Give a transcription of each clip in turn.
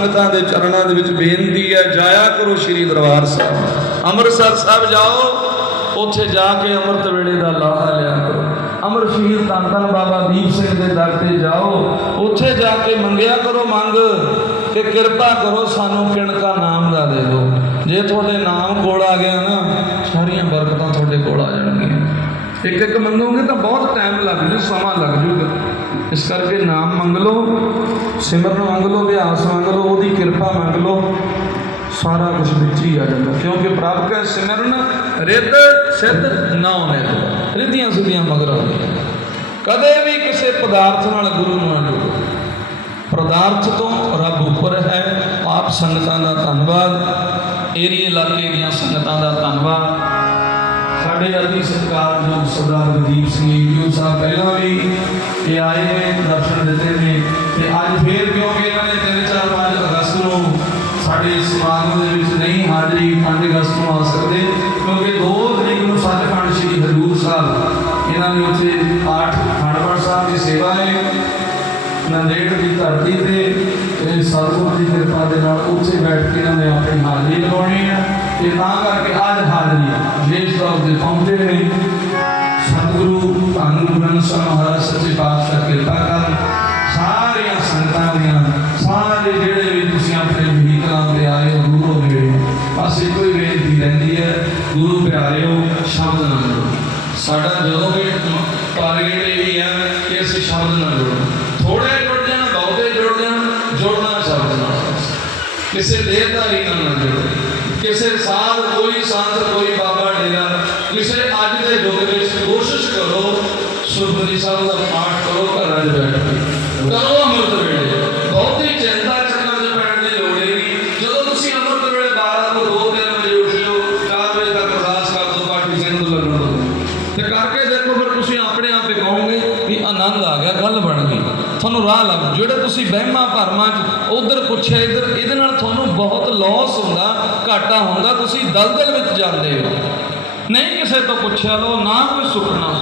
ਸੰਗਤਾਂ ਦੇ ਚਰਨਾਂ ਦੇ ਵਿੱਚ ਬੇਨਤੀ ਹੈ, ਜਾਇਆ ਕਰੋ ਸ੍ਰੀ ਦਰਬਾਰ ਸਾਹਿਬ। ਅੰਮ੍ਰਿਤਸਰ ਸਾਹਿਬ ਜਾਓ, ਉੱਥੇ ਜਾ ਕੇ ਅੰਮ੍ਰਿਤ ਵੇਲੇ ਦਾ ਲਾਹਾ ਲਿਆ ਕਰੋ। ਅਮਰ ਸ਼ਹੀਦ ਧੰਨ ਧੰਨ ਬਾਬਾ ਦੀਪ ਸਿੰਘ ਦੇ ਦਰ ਤੇ ਜਾਓ। ਉੱਥੇ ਜਾ ਕੇ ਮੰਗਿਆ ਕਰੋ ਮੰਗ ਕਿ ਕਿਰਪਾ ਕਰੋ, ਸਾਨੂੰ ਕਿਣਕਾ ਨਾਮ ਦਾ ਦੇ ਦਿਓ। ਜੇ ਤੁਹਾਡੇ ਨਾਮ ਕੋਲ ਆ ਗਿਆ ਨਾ, ਸਾਰੀਆਂ ਬਰਕਤਾਂ ਤੁਹਾਡੇ ਕੋਲ ਆ ਜਾਣਗੀਆਂ। ਇੱਕ ਇੱਕ ਮੰਗੋਗੇ ਤਾਂ ਬਹੁਤ ਟਾਈਮ ਲੱਗ ਜੂ, ਸਮਾਂ ਲੱਗ ਜੂਗਾ। ਇਸ ਕਰਕੇ ਨਾਮ ਮੰਗ ਲਓ, ਸਿਮਰਨ ਮੰਗ ਲਓ, ਅਭਿਆਸ ਮੰਗ ਲਓ, ਉਹਦੀ ਕਿਰਪਾ ਮੰਗ ਲਓ, ਸਾਰਾ ਕੁਝ ਵਿੱਚ ਹੀ ਆ ਜਾਂਦਾ। ਕਿਉਂਕਿ ਪ੍ਰਭ ਕੈ ਸਿਮਰਨ, ਰਿੱਧ, ਸਿੱਧ, ਨੌ ਨਿਤ ਰਿੱਧੀਆਂ ਸੁਧੀਆਂ ਮਗਰ ਆਉਂਦੀਆਂ ਕਦੇ ਵੀ ਕਿਸੇ ਪਦਾਰਥ ਨਾਲ ਗੁਰੂ ਨੂੰ ਨਾ ਜੋੜੋ। ਪਦਾਰਥ ਤੋਂ ਰੱਬ ਉੱਪਰ ਹੈ, ਆਪ ਸੰਗਤਾਂ ਦਾ ਧੰਨਵਾਦ। ਏਰੀਏ ਇਲਾਕੇ ਦੀਆਂ ਸੰਗਤਾਂ ਦਾ ਧੰਨਵਾਦ। ਸਾਡੇ ਅਤੀ ਸਤਿਕਾਰਯੋਗ ਸਰਦਾਰ ਗੁਰਦੀਪ ਸਿੰਘ ਜੀ ਸਾਹਿਬ ਪਹਿਲਾਂ ਵੀ ਇਹ ਆਏ ਨੇ, ਦਰਸ਼ਨ ਦਿੱਤੇ ਨੇ ਤੇ ਅੱਜ ਫੇਰ ਕਿਉਂਕਿ ਇਹਨਾਂ ਨੇ 3 4 5 ਅਗਸਤ ਨੂੰ ਸਾਡੇ ਸਮਾਗਮ ਦੇ ਵਿੱਚ ਨਹੀਂ ਹਾਜ਼ਰੀ 5 ਅਗਸਤ ਨੂੰ ਆ ਸਕਦੇ, ਕਿਉਂਕਿ 2 ਤਰੀਕ ਨੂੰ ਸੱਚਖੰਡ ਸ੍ਰੀ ਹਜ਼ੂਰ ਸਾਹਿਬ, ਇਹਨਾਂ ਨੇ ਉੱਥੇ ਆਠ ਖੰਡਪੜ ਸਾਹਿਬ ਦੀ ਸੇਵਾ ਹੈ ਨੰਦੇੜ ਦੀ ਧਰਤੀ ਤੇ ਇਹ ਸਤਿਗੁਰ ਦੀ ਕਿਰਪਾ ਦੇ ਨਾਲ ਉੱਥੇ ਬੈਠ ਕੇ ਇਹਨਾਂ ਨੇ ਆਪਣੀ ਹਾਜ਼ਰੀ ਲਗਾਉਣੀ ਹੈ। ਤੇ ਤਾਂ ਕਰਕੇ ਅੱਜ ਹਾਜ਼ਰੀ ਜੇਸ਼ ਸਾਹਿਬ ਦੇ ਪਹੁੰਚੇ ਨੇ। ਸਤਿਗੁਰੂ ਧੰਨ ਗੁਰੂ ਗ੍ਰੰਥ ਸਾਹਿਬ ਮਹਾਰਾਜ ਸੱਚੇ ਪਾਤਸ਼ਾਹ ਕਿਰਪਾ ਕਰਨ ਸਾਰੀਆਂ ਸੰਗਤਾਂ ਦੀਆਂ, ਸਾਰੇ ਜਿਹੜੇ ਵੀ ਤੁਸੀਂ ਆਪਣੇ ਵਹੀਕਲਾਂ ਤੇ ਆਏ ਹੋ, ਦੂਰੋਂ ਨੇੜੇ ਬਸ ਇੱਕੋ ਹੀ ਬੇਨਤੀ ਰਹਿੰਦੀ ਹੈ, ਗੁਰੂ ਪਿਆਰਿਓ, ਸ਼ਬਦ ਨਾ ਲੜੋ ਸਾਡਾ ਜਦੋਂ ਵੀ ਟਾਰਗੇਟ ਇਹ ਹੀ ਹੈ ਕਿ ਅਸੀਂ ਸ਼ਬਦ ਨਾ ਜੋੜੋ। ਥੋੜੇ ਜੁੜ ਜਾਣ, ਬਹੁਤੇ ਜੁੜ ਜਾਣ, ਜੁੜਨਾ ਸ਼ਬਦ ਨਾਲ ਬਸ। ਕਿਸੇ ਦੇਹਧਾਰੀ ਨਾਲ ਨਾ ਜੁੜੋ। ਕਿਸੇ ਸਾਧ, ਕੋਈ ਸੰਤ ਕੋਈ ਬਾਬਾ ਡੇਰਾ ਕਿਸੇ ਅੱਜ ਦੇ ਯੁੱਗ ਵਿੱਚ ਕੋਸ਼ਿਸ਼ ਕਰੋ ਸੁਖਮਨੀ ਸਾਹਿਬ ਦਾ ਪਾਠ ਕਰੋ, ਘਰਾਂ 'ਚ ਬੈਠ ਕੇ। ਕਰੋ ਅੰਮ੍ਰਿਤ ਵੇਲੇ? ਬਹੁਤੀ ਚਿੰਤਾ ਚੱਕਰ 'ਚ ਪੈਣ ਦੀ ਲੋੜ ਨਹੀਂ। ਜਦੋਂ ਤੁਸੀਂ ਅੰਮ੍ਰਿਤ ਵੇਲੇ 12 ਤੋਂ 2 3 ਵਜੇ ਉੱਠ ਜਾਓ 4 ਵਜੇ ਤੱਕ ਅਰਦਾਸ ਕਰ ਦੋ ਪਾਠੀ ਸਿੰਘ ਨੂੰ ਲੱਗਣ ਦੋ ਤੇ ਕਰਕੇ ਦੇਖੋ ਫਿਰ ਤੁਸੀਂ ਆਪਣੇ ਆਪ ਹੀ ਕਹੋਗੇ ਵੀ ਆਨੰਦ ਆ ਗਿਆ, ਗੱਲ ਬਣ ਗਈ। ਤੁਹਾਨੂੰ ਰਾਹ ਲੱਗ ਜਿਹੜੇ ਤੁਸੀਂ ਵਹਿਮਾਂ ਭਰਮਾਂ 'ਚ ਉਧਰ ਪੁੱਛਿਆ, ਇਧਰ, ਇਹਦੇ ਨਾਲ ਤੁਹਾਨੂੰ ਬਹੁਤ ਲਾਸ ਹੁੰਦਾ, ਘਾਟਾ ਹੁੰਦਾ। ਤੁਸੀਂ ਦਲਦਲ ਵਿੱਚ ਜਾਂਦੇ ਹੋ। ਨਹੀਂ ਕਿਸੇ ਤੋਂ ਪੁੱਛਿਆ ਲੋ ਨਾ ਕੋਈ ਸੁਖਣਾ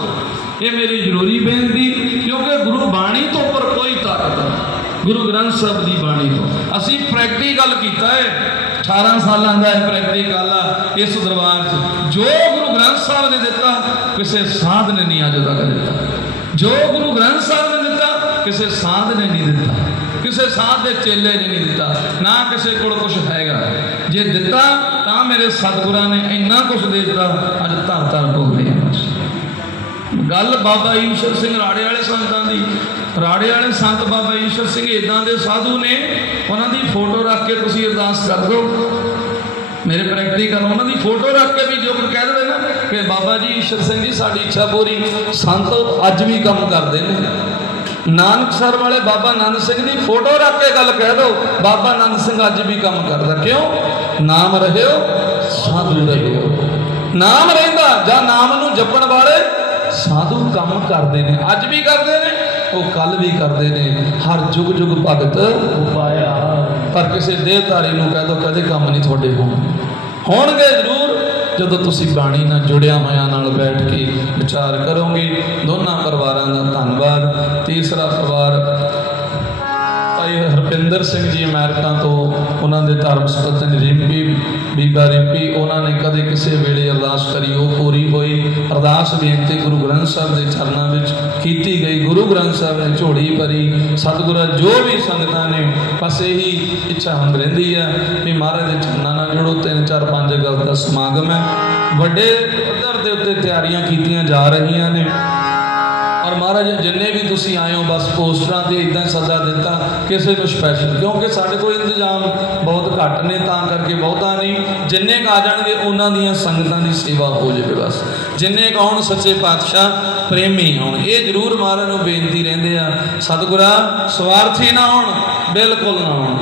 ਇਹ ਮੇਰੀ ਜ਼ਰੂਰੀ ਬੇਨਤੀ, ਕਿਉਂਕਿ ਗੁਰੂ ਬਾਣੀ ਤੋਂ ਉੱਪਰ ਕੋਈ ਤਾਕਤ ਨਹੀਂ। ਗੁਰੂ ਗ੍ਰੰਥ ਸਾਹਿਬ ਦੀ ਬਾਣੀ ਤੋਂ। ਅਸੀਂ ਪ੍ਰੈਕਟੀਕਲ ਕੀਤਾ ਹੈ 18 ਸਾਲਾਂ ਦਾ ਇਹ ਪ੍ਰੈਕਟੀਕਲ ਆ ਇਸ ਦਰਬਾਰ 'ਚ। ਜੋ ਗੁਰੂ ਗ੍ਰੰਥ ਸਾਹਿਬ ਨੇ ਦਿੱਤਾ, ਕਿਸੇ ਸਾਧ ਨੇ ਨਹੀਂ ਅੱਜ ਤੱਕ ਦਿੱਤਾ। ਜੋ ਗੁਰੂ ਗ੍ਰੰਥ ਸਾਹਿਬ ਨੇ ਦਿੱਤਾ, ਕਿਸੇ ਸਾਧ ਨੇ ਨਹੀਂ ਦਿੱਤਾ। ਕਿਸੇ ਸਾਧ ਦੇ ਚੇਲੇ ਨੇ ਨਹੀਂ ਦਿੱਤਾ। ਨਾ ਕਿਸੇ ਕੋਲ ਕੁਝ ਹੈਗਾ। ਜੇ ਦਿੱਤਾ ਤਾਂ ਮੇਰੇ ਸਤਿਗੁਰਾਂ ਨੇ ਇੰਨਾ ਕੁਝ ਦੇ ਦਿੱਤਾ, ਅੱਜ ਧੰਨ ਧੰਨ ਬੋਲਦੇ ਆ ਗੱਲ ਬਾਬਾ ਈਸ਼ਰ ਸਿੰਘ ਰਾੜੇ ਵਾਲੇ ਸੰਤਾਂ ਦੀ। ਰਾੜੇ ਵਾਲੇ ਸੰਤ ਬਾਬਾ ਈਸ਼ਰ ਸਿੰਘ ਇਦਾਂ ਦੇ ਸਾਧੂ ਨੇ, ਉਹਨਾਂ ਦੀ ਫੋਟੋ ਰੱਖ ਕੇ ਤੁਸੀਂ ਅਰਦਾਸ ਕਰ ਦਿਓ। ਮੇਰੇ ਪ੍ਰੈਕਟੀਕਲ, ਉਹਨਾਂ ਦੀ ਫੋਟੋ ਰੱਖ ਕੇ ਵੀ ਜੋ ਕੋਈ ਕਹਿ ਦੇਵੇ ਨਾ, ਕਿ ਬਾਬਾ ਜੀ ਈਸ਼ਰ ਸਿੰਘ ਜੀ, ਸਾਡੀ ਇੱਛਾ ਪੂਰੀ। ਸੰਤ ਅੱਜ ਵੀ ਕੰਮ ਕਰਦੇ ਨੇ। ਨਾਨਕਸਰ ਵਾਲੇ ਬਾਬਾ ਆਨੰਦ ਸਿੰਘ ਦੀ ਫੋਟੋ ਰੱਖ ਕੇ ਗੱਲ ਕਹਿ ਦਿਓ ਬਾਬਾ ਆਨੰਦ ਸਿੰਘ ਅੱਜ ਵੀ ਕੰਮ ਕਰਦਾ। ਕਿਉਂ? ਨਾਮ ਰਹਿਓ ਸਾਧੂ ਰਹਿਓ ਨਾਮ ਰਹਿੰਦਾ, ਜਾਂ ਨਾਮ ਨੂੰ ਜਪਣ ਵਾਲੇ ਸਾਧੂ ਕੰਮ ਕਰਦੇ ਨੇ। ਅੱਜ ਵੀ ਕਰਦੇ ਨੇ, ਉਹ ਕੱਲ ਵੀ ਕਰਦੇ ਨੇ। ਹਰ ਜੁਗ ਜੁਗ ਭਗਤ ਪਾਇਆ ਪਰ ਕਿਸੇ ਦੇਹਧਾਰੀ ਨੂੰ ਕਹਿ ਦੋ, ਕਦੇ ਕੰਮ ਨਹੀਂ ਤੁਹਾਡੇ ਹੋਣਗੇ ਹੋਣਗੇ ਜ਼ਰੂਰ ਜਦੋਂ ਤੁਸੀਂ ਬਾਣੀ ਨਾਲ ਜੁੜਿਆ ਹੋਇਆ ਨਾਲ ਬੈਠ ਕੇ ਵਿਚਾਰ ਕਰੋਗੇ, ਦੋਨਾਂ ਪਰਿਵਾਰਾਂ ਦਾ ਧੰਨਵਾਦ। ਤੀਸਰਾ ਪਰਿਵਾਰ ਭਾਈ ਹਰਪਿੰਦਰ ਸਿੰਘ ਜੀ ਅਮਰੀਕਾ ਤੋਂ, ਉਹਨਾਂ ਦੇ ਧਰਮ ਸਪਤਨ ਰਿੰਪੀ ਬੀਬਾ ਰਿੰਪੀ, ਉਹਨਾਂ ਨੇ ਕਦੇ ਕਿਸੇ ਵੇਲੇ ਅਰਦਾਸ ਕਰੀ, ਉਹ ਪੂਰੀ ਹੋਈ। ਅਰਦਾਸ ਬੇਨਤੀ ਗੁਰੂ ਗ੍ਰੰਥ ਸਾਹਿਬ ਦੇ ਚਰਨਾਂ ਵਿੱਚ ਕੀਤੀ ਗਈ। ਗੁਰੂ ਗ੍ਰੰਥ ਸਾਹਿਬ ਨੇ ਝੋਲੀ ਭਰੀ। ਸਤਿਗੁਰਾਂ, ਜੋ ਵੀ ਸੰਗਤਾਂ ਨੇ, ਬਸ ਇਹੀ ਇੱਛਾ ਹੁੰਦ ਰਹਿੰਦੀ ਹੈ ਵੀ ਮਹਾਰਾਜ ਦੇ ਚਰਨਾਂ ਨਾਲ ਜੁੜੋ। ਤਿੰਨ, ਚਾਰ, ਪੰਜ ਗੱਲ ਦਾ ਸਮਾਗਮ ਹੈ। ਵੱਡੇ ਪੱਧਰ ਦੇ ਉੱਤੇ ਤਿਆਰੀਆਂ ਕੀਤੀਆਂ ਜਾ ਰਹੀਆਂ ਨੇ। ਔਰ ਮਹਾਰਾਜ ਜਿੰਨੇ ਵੀ ਤੁਸੀਂ ਆਏ ਹੋ ਬਸ ਪੋਸਟਰਾਂ ਤੇ ਇਦਾਂ ਸੱਦਾ ਦਿੱਤਾ ਕਿਸੇ ਨੂੰ ਸਪੈਸ਼ਲ ਕਿਉਂਕਿ ਸਾਡੇ ਕੋਲ ਇੰਤਜ਼ਾਮ ਬਹੁਤ ਘੱਟ ਨੇ ਤਾਂ ਕਰਕੇ ਬਹੁਤਾ ਨਹੀਂ। ਜਿੰਨੇ ਕ ਆ ਜਾਣਗੇ ਉਹਨਾਂ ਦੀਆਂ ਸੰਗਤਾਂ ਦੀ ਸੇਵਾ ਹੋ ਜਾਵੇ ਬਸ। ਜਿੰਨੇ ਕ ਆਉਣ ਸੱਚੇ ਪਾਤਸ਼ਾਹ ਪ੍ਰੇਮੀ ਆਉਣ। ਇਹ ਜ਼ਰੂਰ ਮਹਾਰਾਜ ਨੂੰ ਬੇਨਤੀ ਰਹਿੰਦੇ ਆ ਸਤਿਗੁਰਾ ਸਵਾਰਥੀ ਨਾ ਹੋਣ ਬਿਲਕੁਲ ਨਾ ਹੋਣ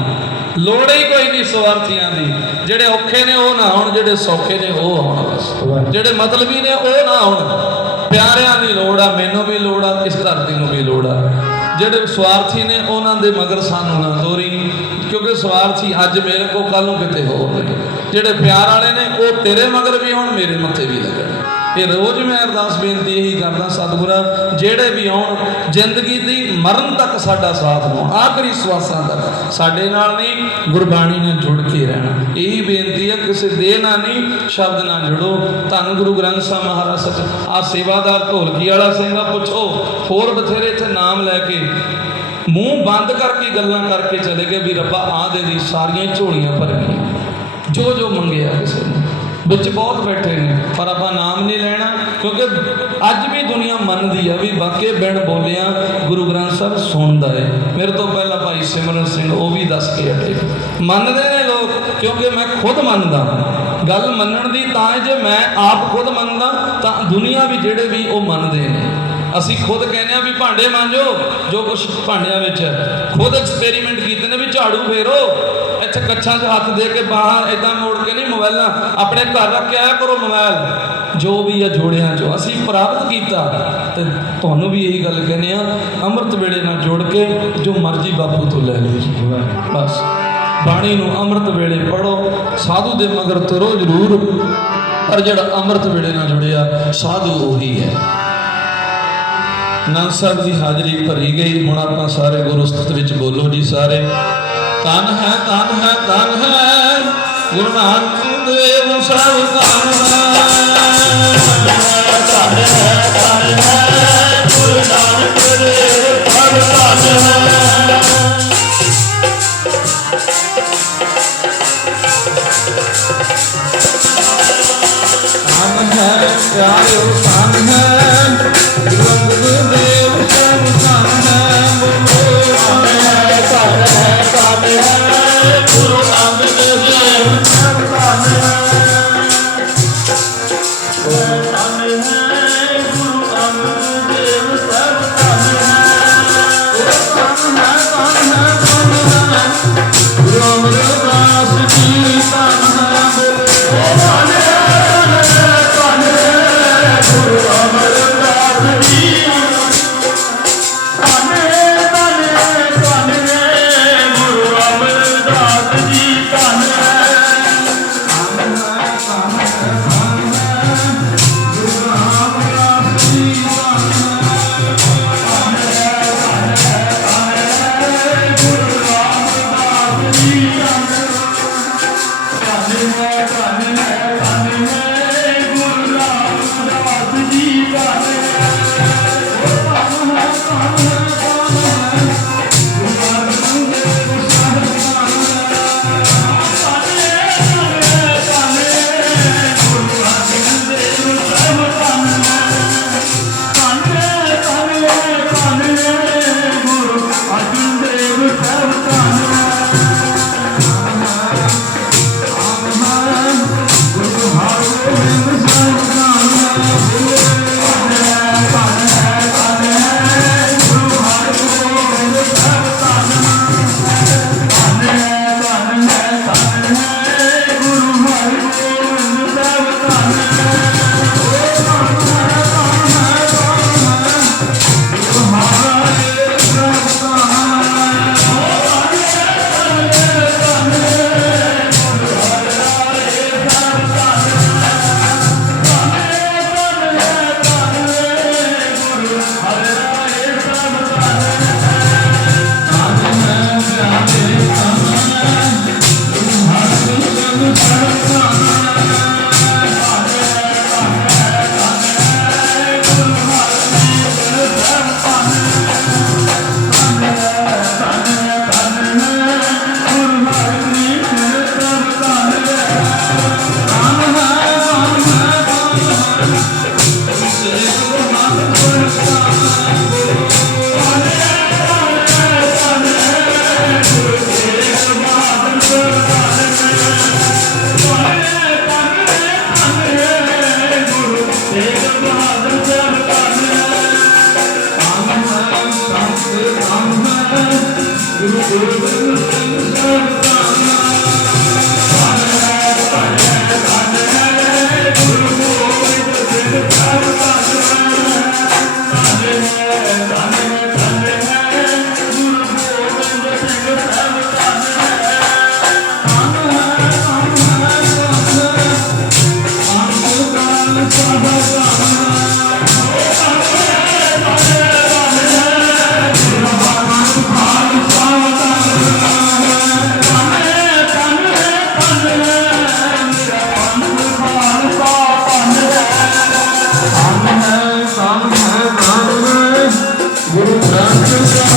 ਲੋੜ ਹੀ ਕੋਈ ਨਹੀਂ ਸਵਾਰਥੀਆਂ ਦੀ। ਜਿਹੜੇ ਔਖੇ ਨੇ ਉਹ ਨਾ ਹੋਣ ਜਿਹੜੇ ਸੌਖੇ ਨੇ ਉਹ ਆਉਣ ਬਸ। ਜਿਹੜੇ ਮਤਲਬੀ ਨੇ ਉਹ ਨਾ ਹੋਣ ਪਿਆਰਿਆਂ ਦੀ ਲੋੜ ਆ, ਮੈਨੂੰ ਵੀ ਲੋੜ ਆ, ਇਸ ਧਰਤੀ ਨੂੰ ਵੀ ਲੋੜ ਆ। ਜਿਹੜੇ ਸਵਾਰਥੀ ਨੇ, ਉਹਨਾਂ ਦੇ ਮਗਰ ਸਾਨੂੰ ਨਾ ਦੋਰੀ ਕਿਉਂਕਿ ਸਵਾਰਥੀ ਅੱਜ ਮੇਰੇ ਕੋ ਕੱਲ ਨੂੰ ਕਿਤੇ ਹੋਰ ਨੇ। ਜਿਹੜੇ ਪਿਆਰ ਵਾਲੇ ਨੇ, ਉਹ ਤੇਰੇ ਮਗਰ ਵੀ ਹੋਣ, ਮੇਰੇ ਮੱਥੇ ਵੀ ਲੱਗਣ। ਇਹ ਰੋਜ਼ ਮੈਂ ਅਰਦਾਸ ਬੇਨਤੀ ਇਹੀ ਕਰਦਾ ਸਤਿਗੁਰਾ, ਜਿਹੜੇ ਵੀ ਆਉਣ, ਜ਼ਿੰਦਗੀ ਦੀ ਮਰਨ ਤੱਕ ਸਾਡਾ ਸਾਥ ਹੋ ਆਖਰੀ ਸਵਾਸਾਂ ਤੱਕ। ਸਾਡੇ ਨਾਲ ਨਹੀਂ, ਗੁਰਬਾਣੀ ਨਾਲ ਜੁੜ ਕੇ ਰਹਿਣਾ। ਇਹੀ ਬੇਨਤੀ ਹੈ, ਕਿਸੇ ਦੇ ਨਾਲ ਨਹੀਂ, ਸ਼ਬਦ ਨਾਲ ਜੁੜੋ। ਧੰਨ ਗੁਰੂ ਗ੍ਰੰਥ ਸਾਹਿਬ ਮਹਾਰਾਜ ਸੱਚ ਆ ਸੇਵਾਦਾਰ ਢੋਲਕੀ ਵਾਲਾ ਸਿੰਘਾ ਪੁੱਛੋ, ਹੋਰ ਬਥੇਰੇ ਇੱਥੇ ਨਾਮ ਲੈ ਕੇ, ਮੂੰਹ ਬੰਦ ਕਰਕੇ ਗੱਲਾਂ ਕਰਕੇ ਚਲੇ ਗਏ ਵੀ ਰੱਬਾ ਆ ਦੇ ਦੀ ਸਾਰੀਆਂ ਝੋਲੀਆਂ ਭਰ ਗਈਆਂ। ਜੋ ਜੋ ਮੰਗਿਆ ਕਿਸੇ ਨੇ। ਵਿੱਚ ਬਹੁਤ ਬੈਠੇ ਨੇ, ਪਰ ਆਪਾਂ ਨਾਮ ਨਹੀਂ ਲੈਣਾ, ਕਿਉਂਕਿ ਅੱਜ ਵੀ ਦੁਨੀਆ ਮੰਨਦੀ ਆ ਵੀ ਵਾਕੇ ਬਿਨ ਬੋਲਿਆ ਗੁਰੂ ਗ੍ਰੰਥ ਸਾਹਿਬ ਸੁਣਦਾ ਹੈ ਮੇਰੇ ਤੋਂ ਪਹਿਲਾਂ ਭਾਈ ਸਿਮਰਨ ਸਿੰਘ ਉਹ ਵੀ ਦੱਸ ਕੇ ਹਟੇ। ਮੰਨਦੇ ਨੇ ਲੋਕ, ਕਿਉਂਕਿ ਮੈਂ ਖੁਦ ਮੰਨਦਾ ਗੱਲ ਮੰਨਣ ਦੀ ਤਾਂ ਜੇ ਮੈਂ ਆਪ ਖੁਦ ਮੰਨਦਾ, ਤਾਂ ਦੁਨੀਆ ਵੀ ਜਿਹੜੇ ਵੀ ਉਹ ਮੰਨਦੇ ਨੇ। ਅਸੀਂ ਖੁਦ ਕਹਿੰਦੇ ਆ ਵੀ ਭਾਂਡੇ ਮਾਂਜੋ, ਜੋ ਕੁਝ ਭਾਂਡਿਆਂ ਵਿੱਚ ਹੈ। ਖੁਦ ਐਕਸਪੈਰੀਮੈਂਟ ਕੀਤੇ ਨੇ ਵੀ ਝਾੜੂ ਫੇਰੋ। ਇੱਥੇ ਕੱਛਾਂ 'ਚ ਹੱਥ ਦੇ ਕੇ ਬਾਹਾਂ ਇਦਾਂ ਮੋੜ ਕੇ ਨਹੀਂ ਮੋਬਾਈਲਾਂ, ਆਪਣੇ ਘਰ ਰੱਖ ਕੇ ਆਇਆ ਕਰੋ ਮੋਬਾਈਲ। ਜੋ ਵੀ ਆ ਜੋੜਿਆਂ 'ਚੋਂ ਅਸੀਂ ਪ੍ਰਾਪਤ ਕੀਤਾ ਤੇ ਤੁਹਾਨੂੰ ਵੀ ਇਹੀ ਗੱਲ ਕਹਿੰਦੇ ਆ ਅੰਮ੍ਰਿਤ ਵੇਲੇ ਨਾਲ ਜੋੜ ਕੇ ਜੋ ਮਰਜ਼ੀ ਬਾਪੂ ਤੋਂ ਲੈ ਲਓ ਬਸ। ਬਾਣੀ ਨੂੰ ਅੰਮ੍ਰਿਤ ਵੇਲੇ ਪੜੋ ਸਾਧੂ ਦੇ ਮਗਰ ਤੁਰੋ ਜ਼ਰੂਰ। ਪਰ ਜਿਹੜਾ ਅੰਮ੍ਰਿਤ ਵੇਲੇ ਨਾਲ ਜੁੜਿਆ, ਸਾਧੂ ਉਹੀ ਹੈ। ਨਾਨਕ ਸਾਹਿਬ ਦੀ ਹਾਜ਼ਰੀ ਭਰੀ ਗਈ। ਹੁਣ ਆਪਾਂ ਸਾਰੇ ਗੁਰੂ ਵਿੱਚ ਬੋਲੋ ਜੀ ਸਾਰੇ। ਤਨ ਹੈ ਤਨ ਹੈ ਤਨ ਹੈ, ਗੁਰੂ ਨਾਨਕ ਦੇਵ ਸਭ ਤਨ ਹੈ। ਤਨ ਹੈ ਤਨ ਹੈ, ਗੁਰੂ ਨਾਨਕ ਦੇਵ ਸਭ ਤਨ ਹੈ। ਤਨ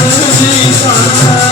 Jesus, Jesus.